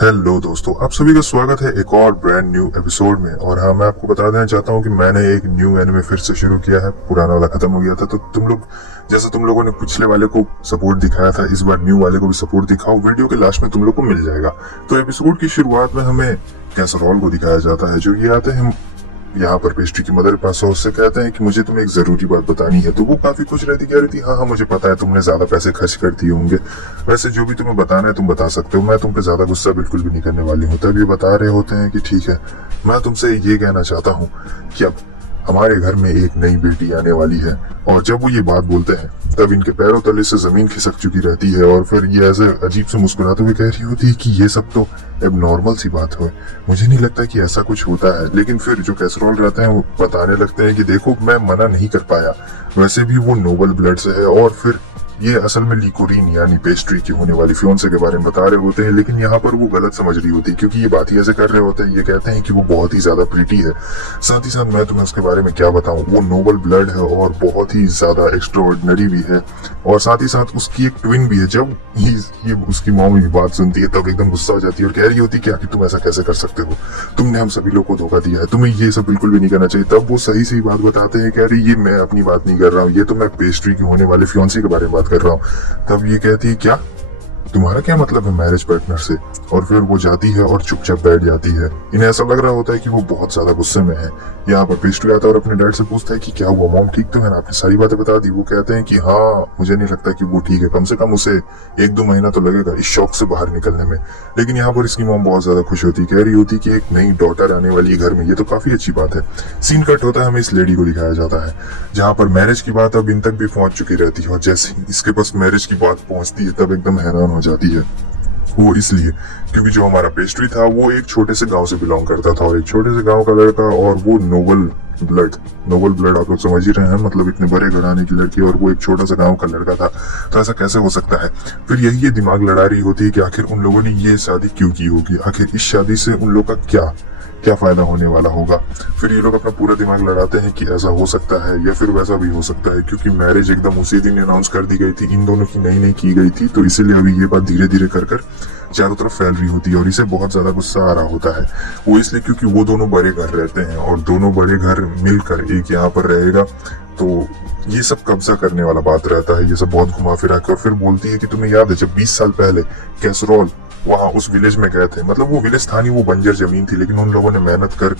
Hello दोस्तों, आप सभी का स्वागत है एक और ब्रांड न्यू एपिसोड में। और हाँ, मैं आपको बता देना चाहता हूँ कि मैंने एक न्यू एनिमे फिर से शुरू किया है। पुराना वाला खत्म हो गया था, तो तुम लोगों ने पिछले वाले को सपोर्ट दिखाया था, इस बार न्यू वाले को भी सपोर्ट दिखाओ। वीडियो के लास्ट में तुम लोग को मिल जाएगा। तो एपिसोड की शुरुआत में हमें कैसरोल को दिखाया जाता है, जो ये आते हैं यहाँ पर पेस्ट्री की मदर पास, और उससे कहते हैं कि मुझे तुम्हें एक जरूरी बात बतानी है। तो वो काफी खुश रहती, कह रही थी हाँ हाँ मुझे पता है तुमने ज्यादा पैसे खर्च कर दिए होंगे, वैसे जो भी तुम्हें बताना है तुम बता सकते हो, मैं तुम पे ज्यादा गुस्सा बिल्कुल भी नहीं करने वाली हूँ। तब ये बता रहे होते हैं कि ठीक है, मैं तुमसे ये कहना चाहता हूँ कि अब हमारे घर में एक नई बेटी आने वाली है। और जब वो ये बात बोलते हैं तब इनके पैरों तले से जमीन खिसक चुकी रहती है, और फिर ये ऐसे अजीब से मुस्कुराते हुए कह रही होती है कि ये सब तो अब नॉर्मल सी बात है, मुझे नहीं लगता कि ऐसा कुछ होता है। लेकिन फिर जो कैसरोल रहते हैं वो बताने लगते हैं कि देखो मैं मना नहीं कर पाया, वैसे भी वो नोबल ब्लड से है। और फिर ये असल में लिकोरीन यानी पेस्ट्री की होने वाली फियोंसे के बारे में बता रहे होते हैं, लेकिन यहाँ पर वो गलत समझ रही होती है, क्योंकि ये बात ही ऐसे कर रहे होते हैं। ये कहते हैं कि वो बहुत ही ज्यादा प्रीटी है, साथ ही साथ मैं तुम्हें उसके बारे में क्या बताऊं, वो नोबल ब्लड है और बहुत ही ज्यादा एक्स्ट्राऑर्डिनरी भी है, और साथ ही साथ उसकी एक ट्विन भी है। जब ये उसकी मॉम की बात सुनती है तब एकदम गुस्सा हो जाती है और कह रही होती है कि तुम ऐसा कैसे कर सकते हो, तुमने हम सभी लोग को धोखा दिया है, तुम्हें ये सब बिल्कुल भी नहीं करना चाहिए। तब वो सही सही बात बताते हैं, कह रही ये मैं अपनी बात नहीं कर रहा हूँ, ये तो मैं पेस्ट्री की होने वाले फियोंसे के बारे में बात कर रहा हूँ। तब ये कहती है क्या, तुम्हारा क्या मतलब है मैरिज पार्टनर से। और फिर वो जाती है और चुपचाप बैठ जाती है। इन्हें ऐसा लग रहा होता है कि वो बहुत ज्यादा गुस्से में है। यहाँ पर पेस्ट्री आता है और अपने डैड से पूछता है कि क्या हुआ मॉम, ठीक तो है ना, आपने सारी बातें बता दी। वो कहते हैं कि हाँ मुझे नहीं लगता कि वो ठीक है, कम से कम उसे 1-2 महीना तो लगेगा इस शौक से बाहर निकलने में। लेकिन यहाँ पर इसकी मॉम बहुत ज्यादा खुश होती, कह रही होती कि एक नई डॉटर आने वाली है घर में, ये तो काफी अच्छी बात है। सीन कट होता है, हमें इस लेडी को दिखाया जाता है जहाँ पर मैरिज की बात अब इन तक भी पहुंच चुकी रहती है, और जैसे ही इसके पास मैरिज की बात पहुंचती है तब एकदम हैरान हो जाती है। वो इसलिए क्योंकि जो हमारा पेस्ट्री था वो एक छोटे से गांव से बिलोंग करता था, और एक छोटे से गांव का लड़का, और वो नोबल ब्लड आप लोग समझ ही रहे हैं, मतलब इतने बड़े घराने की लड़की, और वो एक छोटा सा गांव का लड़का था। तो ऐसा कैसे हो सकता है। फिर यही ये दिमाग लड़ा रही होती है कि आखिर उन लोगों ने ये शादी क्यों की होगी, आखिर इस शादी से उन लोग का क्या क्या फायदा होने वाला होगा। फिर ये लोग अपना पूरा दिमाग लड़ाते हैं कि ऐसा हो सकता है या फिर वैसा भी हो सकता है, क्योंकि मैरिज एकदम उसी दिन अनाउंस कर दी गई थी, इन दोनों की नई नई की गई थी, तो इसीलिए अभी ये बात धीरे धीरे कर चारों तरफ फैल रही होती है, और इसे बहुत ज्यादा गुस्सा आ रहा होता है। वो इसलिए क्योंकि वो दोनों बड़े घर रहते हैं, और दोनों बड़े घर मिलकर एक यहाँ पर रहेगा, तो ये सब कब्जा करने वाला बात रहता है। ये सब बहुत घुमा फिरा के, और फिर बोलती है कि तुम्हें याद है जब 20 साल पहले कैसरोल वहां उस विलेज में गए थे, मतलब वो विलेज था नहीं, वो बंजर जमीन थी, लेकिन उन लोगों ने मेहनत कर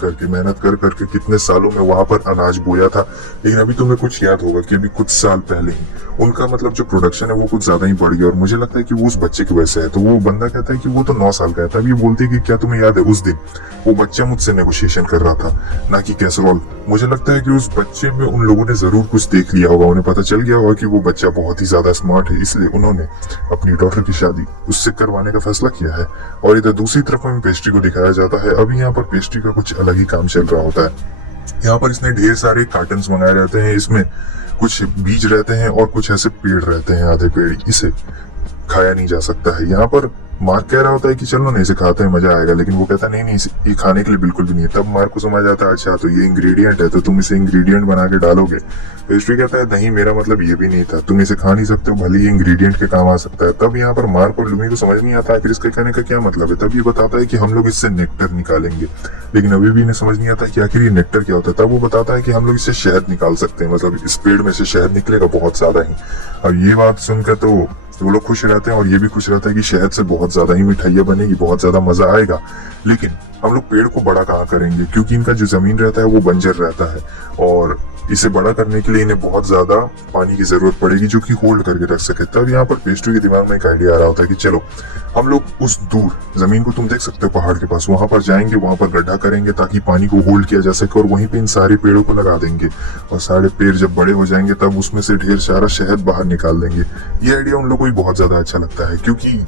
करके कितने सालों में वहां पर अनाज बोया था। लेकिन अभी तुम्हें कुछ याद होगा कि अभी कुछ साल पहले ही उनका मतलब जो प्रोडक्शन है वो कुछ ज्यादा ही बढ़ गया, और मुझे लगता है कि वो उस बच्चे की वजह से है। तो वो बंदा कहता है कि वो तो 9 साल का है। तब ये बोलती है कि क्या तुम्हें याद है उस दिन वो बच्चा मुझसे नेगोशिएशन कर रहा था, ना कि कैसरोल। मुझे लगता है कि उस बच्चे में उन लोगों ने जरूर कुछ देख लिया होगा, उन्हें पता चल गया होगा कि वो बच्चा बहुत ही ज्यादा स्मार्ट है, इसलिए उन्होंने अपनी डॉटर की शादी उससे करवाने का फैसला किया है। और इधर दूसरी तरफ हमें पेस्ट्री को दिखाया जाता है। अभी यहाँ पर पेस्ट्री का कुछ अलग ही काम चल रहा होता है। यहाँ पर इसने ढेर सारे कार्टन्स बनाए रहते हैं, इसमें कुछ बीज रहते हैं और कुछ ऐसे पेड़ रहते हैं, आधे पेड़, इसे खाया नहीं जा सकता है। यहाँ पर मार्क कह रहा होता है कि चलो ना इसे खाते हैं, मजा आएगा, लेकिन वो कहता नहीं नहीं ये खाने के लिए बिल्कुल भी नहीं है। तब मार्क को समझ आता है अच्छा तो ये इंग्रेडिएंट है, तो तुम इसे इंग्रेडिएंट बना के डालोगे। पेस्ट्री कहता है नहीं मेरा मतलब ये भी नहीं था, तुम इसे खा नहीं सकते हो, भले ही इंग्रेडिएंट के काम आ सकता है। तब यहाँ पर मार्क और लुमी को समझ नहीं आता आखिर इसके कहने का क्या मतलब है। तब ये बताता है कि हम लोग इससे नेक्टर निकालेंगे, लेकिन अभी भी इन्हें समझ नहीं आता कि आखिर ये नेक्टर क्या होता है। तब वो बताता है कि हम लोग इससे शहद निकाल सकते हैं, मतलब इस पेड़ में से शहद निकलेगा बहुत ज्यादा ही। अब ये बात सुनकर तो वो लोग खुश रहते हैं, और ये भी खुश रहता है कि शहद से बहुत ज्यादा ही मिठाइयाँ बनेगी, बहुत ज्यादा मजा आएगा। लेकिन हम लोग पेड़ को बड़ा कहाँ करेंगे, क्योंकि इनका जो जमीन रहता है वो बंजर रहता है, और इसे बड़ा करने के लिए इन्हें बहुत ज्यादा पानी की जरूरत पड़ेगी जो कि होल्ड करके रख सके। तब यहाँ पर पेस्ट्री के दिमाग में एक आइडिया आ रहा होता है कि चलो हम लोग उस दूर जमीन को तुम देख सकते हो पहाड़ के पास, वहां पर जाएंगे, वहां पर गड्ढा करेंगे ताकि पानी को होल्ड किया जा सके, और वहीं पे इन सारे पेड़ों को लगा देंगे, और सारे पेड़ जब बड़े हो जाएंगे तब उसमें से ढेर सारा शहद बाहर निकाल देंगे। ये आइडिया उन लोगों को भी बहुत ज्यादा अच्छा लगता है, क्योंकि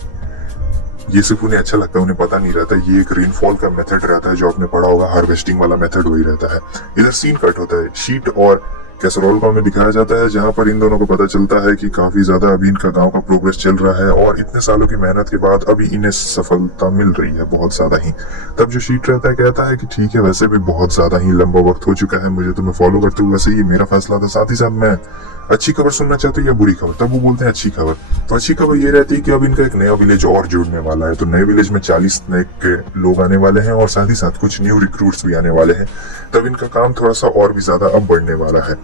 ये सिर्फ उन्हें अच्छा लगता है, उन्हें पता नहीं रहता ये एक रेनफॉल का मेथड रहता है, जो आपने पढ़ा होगा हार्वेस्टिंग वाला मेथड वही रहता है। इधर सीन कट होता है, शीट और कैसरॉल को हमें दिखाया जाता है, जहाँ पर इन दोनों को पता चलता है कि काफी ज्यादा अभी इनका गांव का प्रोग्रेस चल रहा है और इतने सालों की मेहनत के बाद अभी इन्हें सफलता मिल रही है बहुत ज्यादा ही। तब जो शीट रहता है कहता है कि ठीक है, वैसे भी बहुत ज्यादा ही लंबा वक्त हो चुका है मुझे तुम्हें फॉलो करते हुए, वैसे ये मेरा फैसला था, साथ ही साथ मैं अच्छी खबर सुनना चाहते हो या बुरी खबर। तब वो बोलते हैं अच्छी खबर। तो अच्छी खबर ये रहती है कि अब इनका एक नया विलेज और जुड़ने वाला है। तो नए विलेज में 40 नए के लोग आने वाले हैं और साथ ही साथ कुछ न्यू रिक्रूट्स भी आने वाले हैं। तब इनका काम थोड़ा सा और भी ज्यादा अब बढ़ने वाला है।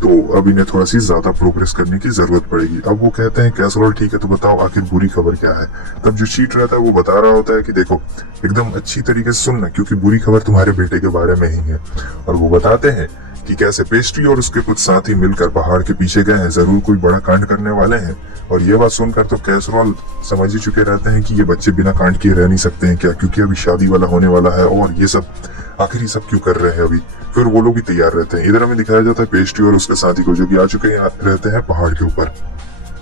तो अब इन्हें थोड़ा सी ज्यादा प्रोग्रेस करने की जरूरत पड़ेगी। अब वो कहते हैं कैसरॉल ठीक है, तो बताओ आखिर बुरी खबर क्या है। तब जो चीट रहता है वो बता रहा होता है कि देखो एकदम अच्छी तरीके से सुनना, क्योंकि बुरी खबर तुम्हारे बेटे के बारे में ही है। और वो बताते हैं कि कैसे पेस्ट्री और उसके कुछ साथी मिलकर पहाड़ के पीछे गए हैं, जरूर कोई बड़ा कांड करने वाले हैं। और ये बात सुनकर तो कैसरॉल समझ ही चुके रहते हैं कि ये बच्चे बिना कांड किए रह नहीं सकते हैं क्या, क्योंकि अभी शादी वाला होने वाला है और ये सब आखिर ये सब क्यों कर रहे हैं अभी। फिर वो लोग भी तैयार रहते हैं। इधर हमें दिखाया जाता है पेस्ट्री और उसके साथी को, जो कि आ चुके रहते हैं पहाड़ के ऊपर।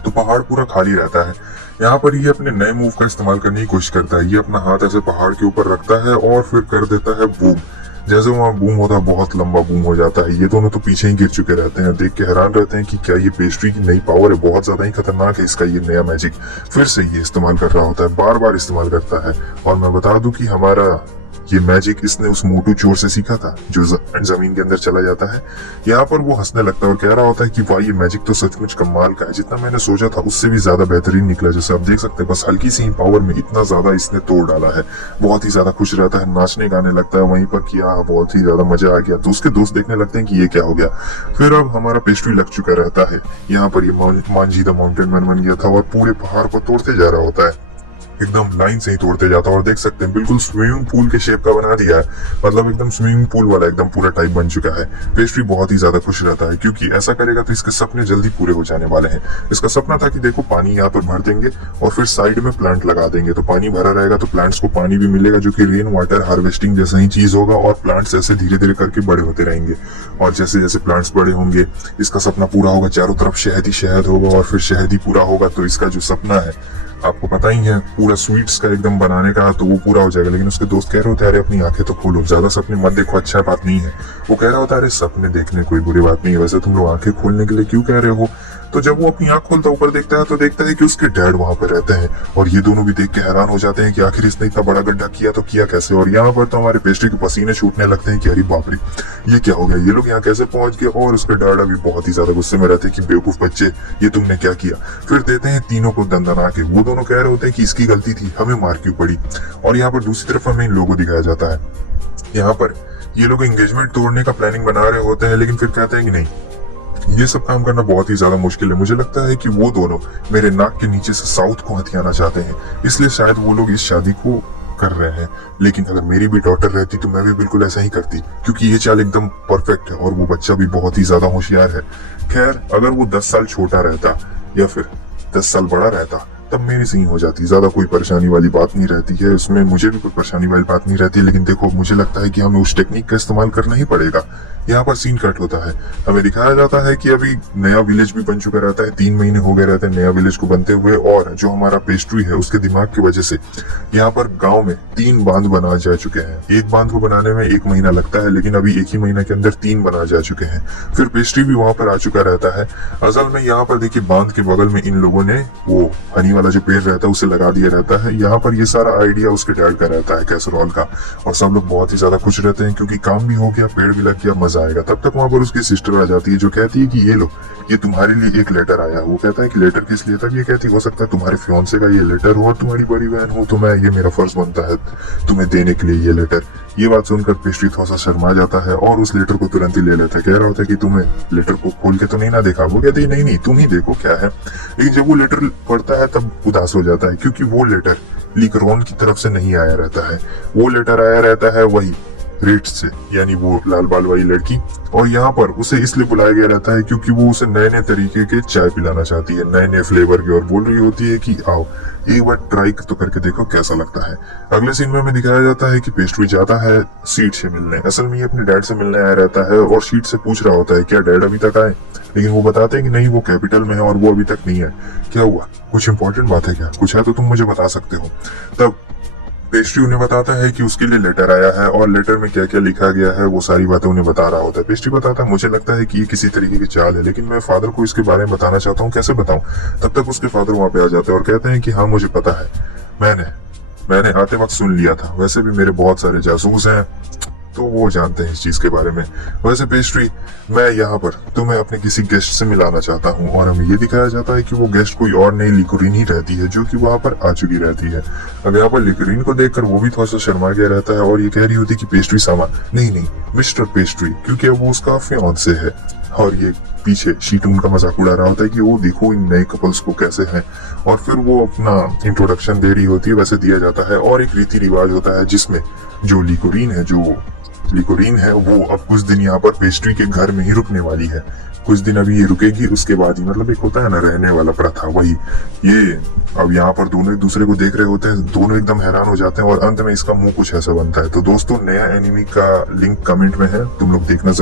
तो पहाड़ पूरा खाली रहता है। यहाँ पर ये अपने नए मूव का इस्तेमाल करने की कोशिश करता है। ये अपना हाथ ऐसे पहाड़ के ऊपर रखता है और फिर कर देता है बूम। जैसे वहाँ बूम होता है, बहुत लंबा बूम हो जाता है। ये दोनों तो पीछे ही गिर चुके रहते हैं, देख के हैरान रहते हैं कि क्या ये पेस्ट्री की नई पावर है, बहुत ज्यादा ही खतरनाक है इसका ये नया मैजिक। फिर से ये इस्तेमाल कर रहा होता है, बार बार इस्तेमाल करता है। और मैं बता दूं कि हमारा ये मैजिक इसने उस मोटू चोर से सीखा था जो जमीन के अंदर चला जाता है। यहाँ पर वो हंसने लगता है और कह रहा होता है कि वाह, ये मैजिक तो सचमुच कमाल का है, जितना मैंने सोचा था उससे भी ज्यादा बेहतरीन निकला। जैसे आप देख सकते हैं, बस हल्की सी पावर में इतना ज्यादा इसने तोड़ डाला है। बहुत ही ज्यादा खुश रहता है, नाचने गाने लगता है वहीं पर, किया बहुत ही ज्यादा मजा आ गया। तो उसके दोस्त देखने लगते हैं कि ये क्या हो गया। फिर अब हमारा पेस्ट्री लग चुका रहता है। यहाँ पर ये मांझी द माउंटेन मैन बन गया था और पूरे पहाड़ को तोड़ते जा रहा होता है, एकदम लाइन से ही तोड़ते जाता है। और देख सकते हैं बिल्कुल स्विमिंग पूल के शेप का बना दिया है, मतलब एकदम स्विमिंग पूल वाला एकदम पूरा टाइप बन चुका है। पेस्ट्री बहुत ही ज्यादा खुश रहता है, क्योंकि ऐसा करेगा तो इसके सपने जल्दी पूरे हो जाने वाले हैं। इसका सपना था कि देखो पानी यहाँ पर भर देंगे और फिर साइड में प्लांट लगा देंगे, तो पानी भरा रहेगा तो प्लांट्स को पानी भी मिलेगा, जो कि रेन वाटर हार्वेस्टिंग जैसा ही चीज होगा। और प्लांट्स ऐसे धीरे धीरे करके बड़े होते रहेंगे और जैसे जैसे प्लांट्स बड़े होंगे इसका सपना पूरा होगा। चारों तरफ शहद ही शहद होगा और फिर शहद ही पूरा होगा। तो इसका जो सपना है आपको पता ही है, पूरा स्वीट्स का एकदम बनाने का, तो वो पूरा हो जाएगा। लेकिन उसके दोस्त कह रहे होते हैं अरे अपनी आंखें तो खोलो, ज्यादा सपने मत देखो, अच्छा बात नहीं है। वो कह रहा होता है अरे सपने देखने कोई बुरी बात नहीं है, वैसे तुम लोग आंखें खोलने के लिए क्यों कह रहे हो। तो जब वो अपनी आंख खोलता ऊपर देखता है तो देखता है कि उसके डैड वहां पर रहते हैं। और ये दोनों भी देख के हैरान हो जाते हैं कि आखिर इसने इतना बड़ा गड्ढा किया तो किया कैसे। और यहाँ पर तो हमारे पेस्ट्री के पसीने छूटने लगते हैं कि अरे बाप रे ये क्या हो गया, ये लोग यहाँ कैसे पहुंच गए। और उसके डैड अभी बहुत ही ज्यादा गुस्से में रहते हैं कि बेवकूफ बच्चे, ये तुमने क्या किया। फिर देते हैं तीनों को दंदना के। वो दोनों कह रहे होते हैं कि इसकी गलती थी, हमें मार क्यों पड़ी। और यहाँ पर दूसरी तरफ हमें इन लोगों को दिखाया जाता है, यहाँ पर ये लोग एंगेजमेंट तोड़ने का प्लानिंग बना रहे होते हैं, लेकिन फिर कहते हैं कि नहीं, ये सब काम करना बहुत ही ज्यादा मुश्किल है। मुझे लगता है कि वो दोनों मेरे नाक के नीचे से साउथ को हथियाना चाहते हैं, इसलिए शायद वो लोग इस शादी को कर रहे हैं। लेकिन अगर मेरी भी डॉटर रहती तो मैं भी बिल्कुल ऐसा ही करती, क्योंकि ये चाल एकदम परफेक्ट है और वो बच्चा भी बहुत ही ज्यादा होशियार है। खैर अगर वो 10 साल छोटा रहता या फिर 10 साल बड़ा रहता तब मेरी सही हो जाती, ज्यादा कोई परेशानी वाली बात नहीं रहती है उसमें, मुझे भी कोई परेशानी वाली बात नहीं रहती। लेकिन देखो मुझे लगता है कि हमें उस टेक्निक का इस्तेमाल करना ही पड़ेगा। यहाँ पर सीन कट होता है, हमें दिखाया जाता है कि अभी नया विलेज भी बन चुका रहता है, 3 महीने हो गए रहते हैं नया विलेज को बनते हुए। और जो हमारा पेस्ट्री है उसके दिमाग की वजह से यहाँ पर गाँव में 3 बांध बना जा चुके हैं। एक बांध को बनाने में 1 महीना लगता है, लेकिन अभी एक ही महीना के अंदर 3 बना जा चुके हैं। फिर पेस्ट्री भी वहां पर आ चुका रहता है। असल में यहाँ पर देखिए बांध के बगल में इन लोगों ने वो हनी वाला जो पेड़ रहता है उसे लगा दिया रहता है। यहाँ पर ये सारा आइडिया उसके डैड का रहता है, कैसरॉल का। और सब लोग बहुत ही ज्यादा खुश रहते हैं क्योंकि काम भी हो गया, पेड़ भी लग गया, मजा आएगा। तब तक वहां पर उसकी सिस्टर आ जाती है जो कहती है कि ये लो, ये तुम्हारे लिए एक लेटर आया। वो कहता है कि लेटर किस लिए। तब ये कहती है हो सकता है तुम्हारे फियांसे का ये लेटर हो और तुम्हारी बड़ी बहन हो, तो मैं ये मेरा फर्ज बनता है तुम्हें देने के लिए ये लेटर। ये बात सुनकर पेस्ट्री थोड़ा सा शर्मा जाता है और उस लेटर को तुरंत ही ले लेता है। कह रहा होता है कि तुम्हें लेटर को खोल के तो नहीं ना देखा। वो कहती है नहीं नहीं तुम ही देखो क्या है। लेकिन जब वो लेटर पढ़ता है तब उदास हो जाता है, क्योंकि वो लेटर लिकरॉन की तरफ से नहीं आया रहता है। वो लेटर आया रहता है वही रिट से, यानी वो लाल बाल वाली लड़की। और यहाँ पर उसे इसलिए बुलाया गया रहता है क्योंकि वो उसे नए नए तरीके के चाय पिलाना चाहती है, नए नए फ्लेवर की, और बोल रही होती है कि आओ एक बार ट्राई तो करके देखो कैसा लगता है। अगले सीन में हमें दिखाया जाता है कि पेस्ट्री जाता है शीट से मिलने। असल में ये अपने डैड से मिलने आया रहता है और शीट से पूछ रहा होता है क्या डैड अभी तक आए। लेकिन वो बताते हैं कि नहीं, वो कैपिटल में है और वो अभी तक नहीं है। क्या हुआ, कुछ इंपॉर्टेंट बात है क्या, कुछ है तो तुम मुझे बता सकते हो। तब पेस्ट्री उन्हें बताता है कि उसके लिए लेटर आया है और लेटर में क्या क्या लिखा गया है वो सारी बातें उन्हें बता रहा होता है। पेस्ट्री बताता है मुझे लगता है कि ये किसी तरीके की चाल है, लेकिन मैं फादर को इसके बारे में बताना चाहता हूँ, कैसे बताऊं। तब तक उसके फादर वहां पे आ जाते हैं और कहते हैं कि हाँ मुझे पता है, मैंने आते वक्त सुन लिया था, वैसे भी मेरे बहुत सारे जासूस हैं तो वो जानते हैं इस चीज के बारे में। वैसे पेस्ट्री, मैं यहाँ पर तुम्हें अपने किसी गेस्ट से मिलाना चाहता हूँ। और हमें ये दिखाया जाता है कि वो गेस्ट कोई और नहीं लिकोरीन ही रहती है, जो कि वहां पर आ चुकी रहती है। अब यहाँ पर लिकोरीन को देखकर वो भी थोड़ा सा शर्मा गया रहता है और ये कह रही होती है कि पेस्ट्री सामा, नहीं मिस्टर पेस्ट्री, क्योंकि अब वो उसका फियांसे है। और ये पीछे शीटून का मजाक उड़ा रहा होता है कि वो देखो इन नए कपल्स को कैसे हैं। और फिर वो अपना इंट्रोडक्शन दे रही होती है, वैसे दिया जाता है। और एक रीति रिवाज होता है जिसमें जो लिकोरीन है वो अब कुछ दिन यहाँ पर पेस्ट्री के घर में ही रुकने वाली है। कुछ दिन अभी ये रुकेगी, उसके बाद ही, मतलब एक होता है ना रहने वाला प्रथा, वही ये। अब यहाँ पर दोनों एक दूसरे को देख रहे होते हैं, दोनों एकदम हैरान हो जाते हैं और अंत में इसका मुंह कुछ ऐसा बनता है। तो दोस्तों, नया एनिमी का लिंक कमेंट में है, तुम लोग देखना जरूर।